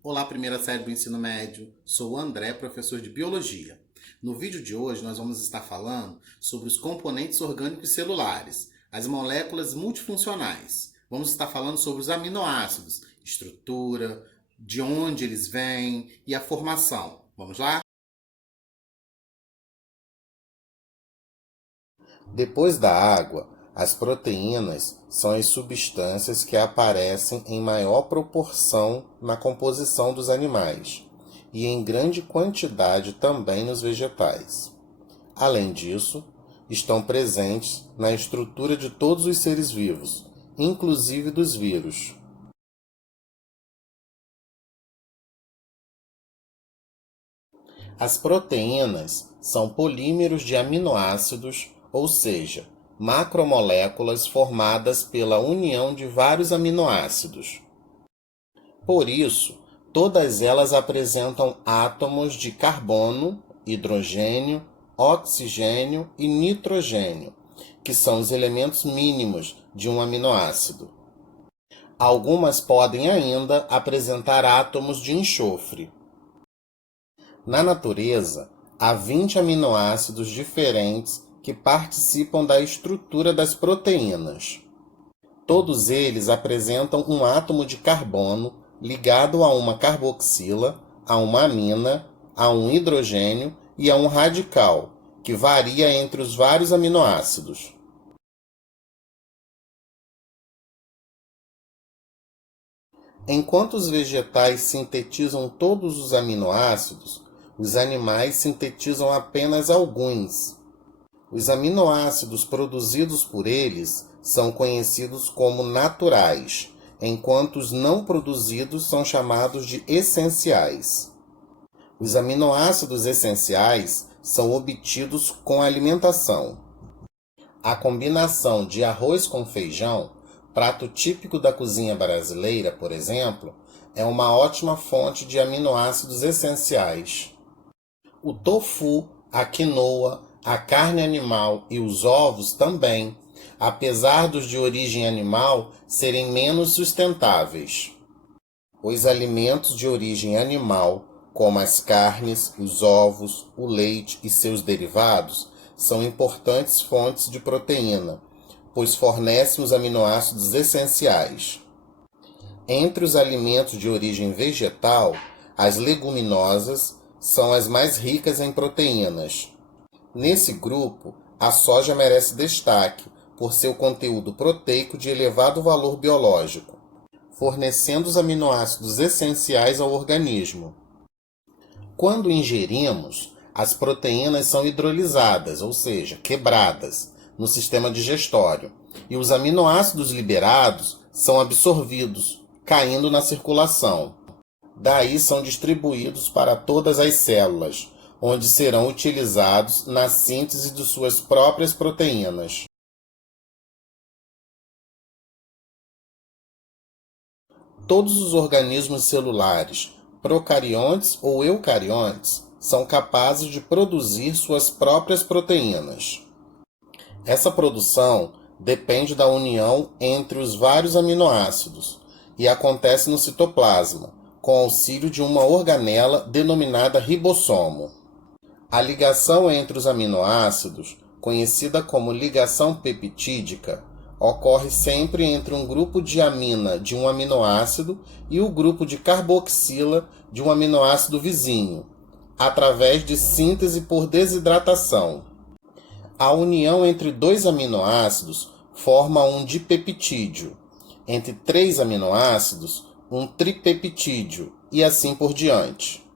Olá, primeira série do ensino médio. Sou o André, professor de biologia. No vídeo de hoje, nós vamos estar falando sobre os componentes orgânicos celulares, as moléculas multifuncionais. Vamos estar falando sobre os aminoácidos, estrutura, de onde eles vêm e a formação. Vamos lá? Depois da água, as proteínas são as substâncias que aparecem em maior proporção na composição dos animais e em grande quantidade também nos vegetais. Além disso, estão presentes na estrutura de todos os seres vivos, inclusive dos vírus. As proteínas são polímeros de aminoácidos, ou seja, macromoléculas formadas pela união de vários aminoácidos. Por isso, todas elas apresentam átomos de carbono, hidrogênio, oxigênio e nitrogênio, que são os elementos mínimos de um aminoácido. Algumas podem ainda apresentar átomos de enxofre. Na natureza, há 20 aminoácidos diferentes que participam da estrutura das proteínas. Todos eles apresentam um átomo de carbono ligado a uma carboxila, a uma amina, a um hidrogênio e a um radical, que varia entre os vários aminoácidos. Enquanto os vegetais sintetizam todos os aminoácidos, os animais sintetizam apenas alguns. Os aminoácidos produzidos por eles são conhecidos como naturais, enquanto os não produzidos são chamados de essenciais. Os aminoácidos essenciais são obtidos com a alimentação. A combinação de arroz com feijão, prato típico da cozinha brasileira, por exemplo, é uma ótima fonte de aminoácidos essenciais. O tofu, a quinoa, a carne animal e os ovos também, apesar dos de origem animal serem menos sustentáveis. Os alimentos de origem animal, como as carnes, os ovos, o leite e seus derivados, são importantes fontes de proteína, pois fornecem os aminoácidos essenciais. Entre os alimentos de origem vegetal, as leguminosas são as mais ricas em proteínas. Nesse grupo, a soja merece destaque por seu conteúdo proteico de elevado valor biológico, fornecendo os aminoácidos essenciais ao organismo. Quando ingerimos, as proteínas são hidrolisadas, ou seja, quebradas, no sistema digestório, e os aminoácidos liberados são absorvidos, caindo na circulação. Daí são distribuídos para todas as células, onde serão utilizados na síntese de suas próprias proteínas. Todos os organismos celulares, procariontes ou eucariontes, são capazes de produzir suas próprias proteínas. Essa produção depende da união entre os vários aminoácidos e acontece no citoplasma, com auxílio de uma organela denominada ribossomo. A ligação entre os aminoácidos, conhecida como ligação peptídica, ocorre sempre entre um grupo de amina de um aminoácido e o grupo de carboxila de um aminoácido vizinho, através de síntese por desidratação. A união entre dois aminoácidos forma um dipeptídeo, entre três aminoácidos, um tripeptídeo, e assim por diante.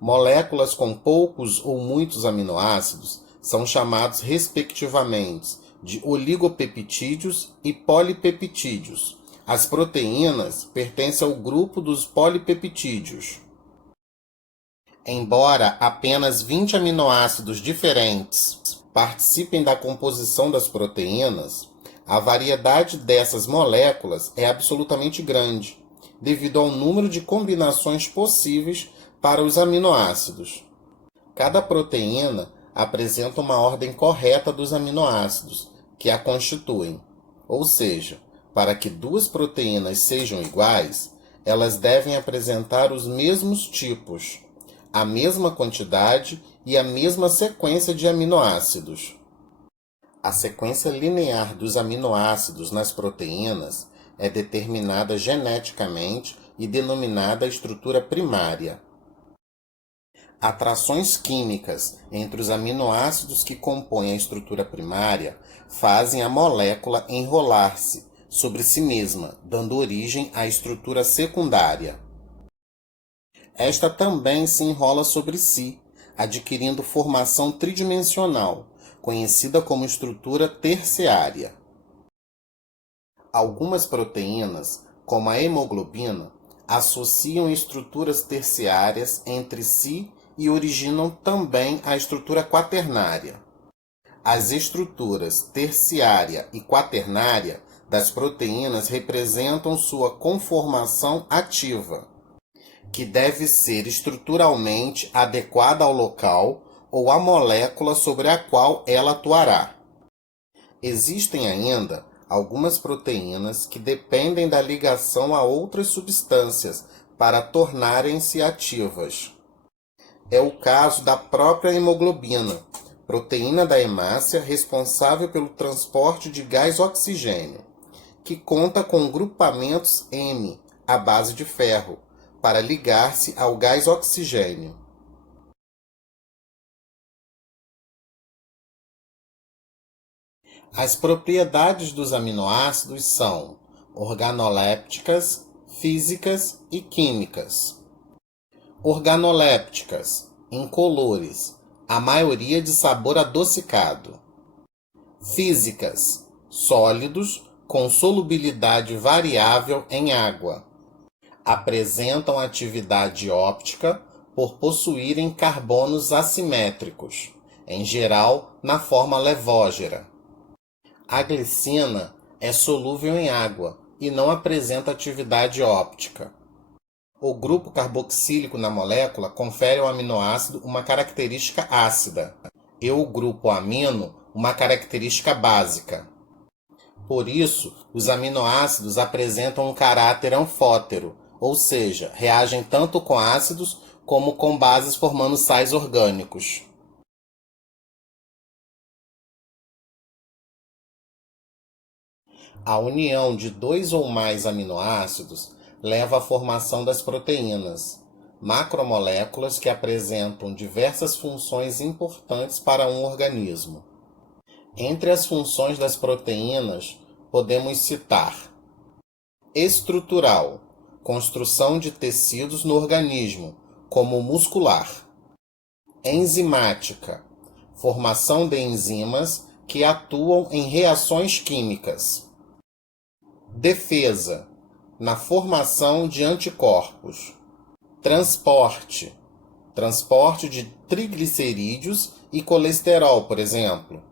Moléculas com poucos ou muitos aminoácidos são chamados respectivamente de oligopeptídeos e polipeptídeos. As proteínas pertencem ao grupo dos polipeptídeos. Embora apenas 20 aminoácidos diferentes participem da composição das proteínas, a variedade dessas moléculas é absolutamente grande, devido ao número de combinações possíveis para os aminoácidos. Cada proteína apresenta uma ordem correta dos aminoácidos que a constituem, ou seja, para que duas proteínas sejam iguais, elas devem apresentar os mesmos tipos, a mesma quantidade e a mesma sequência de aminoácidos. A sequência linear dos aminoácidos nas proteínas é determinada geneticamente e denominada estrutura primária. Atrações químicas entre os aminoácidos que compõem a estrutura primária fazem a molécula enrolar-se sobre si mesma, dando origem à estrutura secundária. Esta também se enrola sobre si, adquirindo formação tridimensional, conhecida como estrutura terciária. Algumas proteínas, como a hemoglobina, associam estruturas terciárias entre si e originam também a estrutura quaternária. As estruturas terciária e quaternária das proteínas representam sua conformação ativa, que deve ser estruturalmente adequada ao local ou à molécula sobre a qual ela atuará. Existem ainda algumas proteínas que dependem da ligação a outras substâncias para tornarem-se ativas. É o caso da própria hemoglobina, proteína da hemácia responsável pelo transporte de gás oxigênio, que conta com grupamentos M à base de ferro, para ligar-se ao gás oxigênio. As propriedades dos aminoácidos são organolépticas, físicas e químicas. Organolépticas, incolores, a maioria de sabor adocicado. Físicas, sólidos com solubilidade variável em água. Apresentam atividade óptica por possuírem carbonos assimétricos, em geral na forma levógera. A glicina é solúvel em água e não apresenta atividade óptica. O grupo carboxílico na molécula confere ao aminoácido uma característica ácida e o grupo amino uma característica básica. Por isso, os aminoácidos apresentam um caráter anfótero, ou seja, reagem tanto com ácidos como com bases formando sais orgânicos. A união de dois ou mais aminoácidos leva à formação das proteínas, macromoléculas que apresentam diversas funções importantes para um organismo. Entre as funções das proteínas, podemos citar: estrutural, construção de tecidos no organismo, como o muscular; enzimática, formação de enzimas que atuam em reações químicas; defesa, na formação de anticorpos; transporte, transporte de triglicerídeos e colesterol, por exemplo;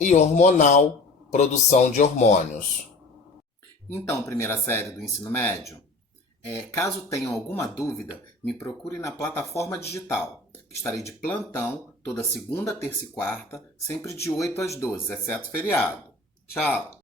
e hormonal, produção de hormônios. Então, primeira série do ensino médio, caso tenham alguma dúvida, me procure na plataforma digital, que estarei de plantão toda segunda, terça e quarta, sempre de 8 às 12, exceto feriado. Tchau!